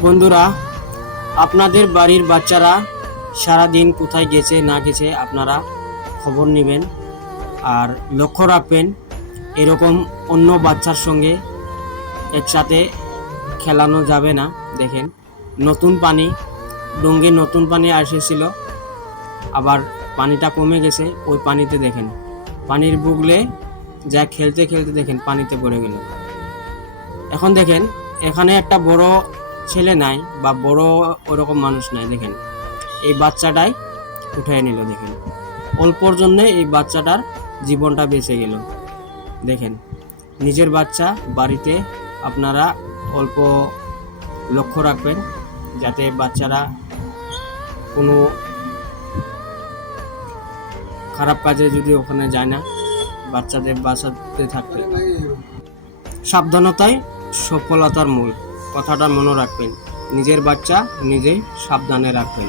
বন্ধুরা, আপনাদের বাড়ির বাচ্চারা সারাদিন কোথায় গেছে না গেছে আপনারা খবর নেবেন আর লক্ষ্য রাখবেন এরকম অন্য বাচ্চার সঙ্গে একসাথে খেলানো যাবে না। দেখেন, নতুন পানি ডঙ্গে নতুন পানি এসেছিল, আবার পানিটা কমে গেছে। ওই পানিতে দেখেন পানির বুগলে যা খেলতে খেলতে দেখেন পানিতে পড়ে গেল। এখন দেখেন এখানে একটা বড় ছেলে নাই বা বড় ওরকম মানুষ নাই, দেখেন এই বাচ্চাটাই উঠে নিল। দেখেন অল্পর জন্য এই বাচ্চাটার জীবনটা বেঁচে গেল। দেখেন নিজের বাচ্চা বাড়িতে আপনারা অল্প লক্ষ্য রাখবেন যাতে বাচ্চারা কোনো খারাপ কাজে যদি ওখানে যায় না, বাচ্চাদের বাঁচাতে থাকবে। সাবধানতাই সফলতার মূল, কথাটা মনে রাখবেন। নিজের বাচ্চা নিজেই সাবধানে রাখবেন।